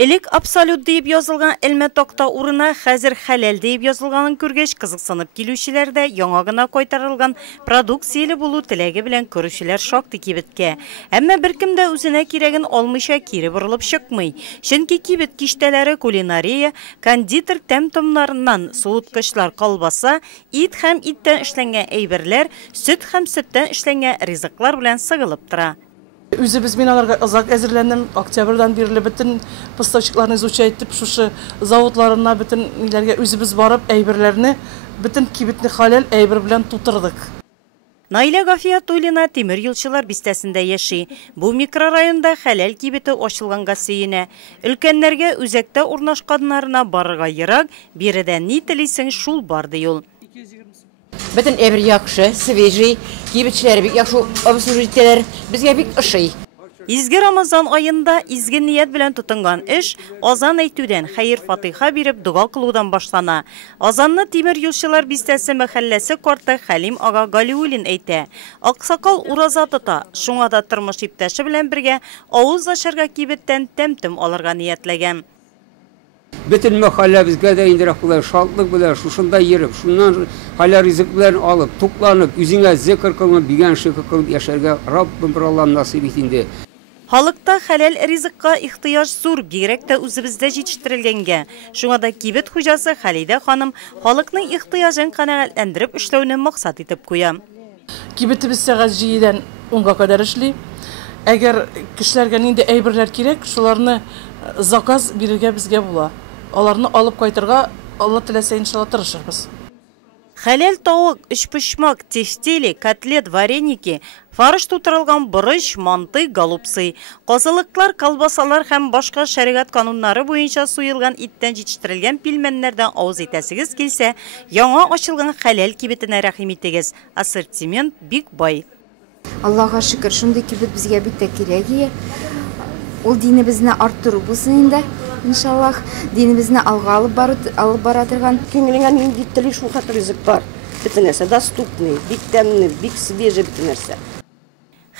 Элек абсолют deyip yazılgan elme tokta урына хәзер хәләл deyip yazılганын күргәч кызыксынып килүчеләрдә яңа гына кайтарылган продукцияле булу теләге белән күрүчеләр шактый кибеткә. Әмма беркем дә үзенә кирәген алмыйча кире борылып чыкмый. Чөнки кибет киштәләре кулинария, кондитер тәм-томнарыннан суыткычлар калбаса, ит һәм иттән эшләнгән әйберләр, сөт һәм сөттән эшләнгән ризыклар белән сыгылып тора. Үзебез мен аларга озак әзерләндем. Октябрьдан бирле бөтен поставщикларны изучать итеп, шушы заводларына бөтен ниләргә үзебез барып, әйберләрне, бөтен кибетне хәләл әйбер белән тутырдык. Наилә Гафиятуллина тимер юлчылар бистәсендә яши. Бу микрорайонда хәләл кибете ачылганга сөенә. Өлкәннәргә үзәктә урнашканнарына барырга ерак, биредә ни телисең шул барды юл. Бөтен әйбер яхшы, свежий, кибетчеләр бик яхшы обслужителәр, безгә бик ошый. Изге Рамазан айында изге ният белән тотынган эш азан әйтүдән, хәйр-фатиха биреп дуга кылудан башлана. Азанны тимер юлчылар бистәсе мәхәлләсе карты Хәлим ага Галиуллин әйтә. Аксакал ураза тота, шуңа да тормыш иптәше белән бергә авыз ачарга кибеттән тәм-тем алырга ниятләгән. Bütün мәхәллә безгә дә инде рәхмәт, шатлык белән шушында йөреп, шуннан хәләл ризык белән алып, тукланып, үзеңә зикр кылып, бигән шикер кылып яшәргә Раббым бер Аллаһ насыйп ит инде. Халыкта хәләл ризыкка ихтыяҗ зур, бигрәк тә үзебездә җитештерелгәнгә. Шуңа да кибет хуҗасы Хәлидә ханым халыкның ихтыяҗын канәгатьләндереп эшләүне максат итеп куя. Кибетебез сәгать 7-дән 10-га кадәр эшли. Әгәр кешеләргә нинди әйберләр кирәк, шуларны заказ бирергә безгә була. Аларны алып кайтырга Алла теләсә иншалла тырышырбыз. Хәләл тавык, өчпочмак, тефтели, котлет, вареники, фарш тутырылган борыч, манты, голубцы, козылыклар, колбасалар һәм башка шәригать кануннары буенча суелган иттән җитештерелгән пилмәннәрдән авыз итәсегез килсә, яңа ачылган хәләл кибетенә рәхим итегез. Ассортимент бик бай. Аллаһка шөкер, шундый кибет безгә бик тә кирәк. Ул динебезне арттыру булсын инде. Иншаллах, динебезне алга алып бара торган. Күңелеңә нинди теле шул хәтле ризык бар. Бөтен нәрсә доступный, бик тәмле, бик свежий бөтен нәрсә.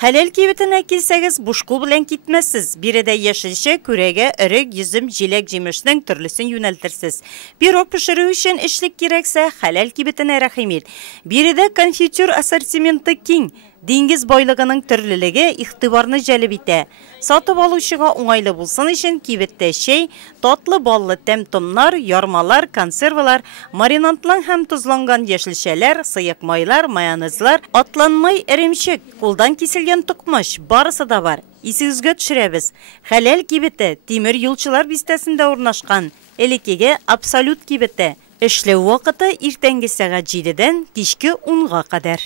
Хәләл кибетенә килсәгез, бушку белән китмәссез. Биредә яшелчә, күрәгә, өрек, йөзем, җиләк, җимешнең төрлесен юнәлтерсез. Пирог пешерү өчен эшлек кирәксә, хәләл кибетенә рәхим ит. Биредә конфитюр ассортименты киң. Диңгез байлыгының төрлелеге игътибарны җәлеп итә. Сатып алучыга уңайлы булсын өчен кибеттә чәй, татлы баллы тәм-томнар, ярмалар, консервалар, маринантлан һәм тузланган яшелчәләр, сыек майлар, майонезлар, атланмай эремчек, кулдан киселгән тукмаш, барысы да бар. Исегезгә төшерәбез. Хәләл кибете тимер юлчылар бистәсендә урнашкан. Элекеге абсолют кибете. Эшләү вакыты иртәнге сәгать 7-дән кичке 10-га кадәр.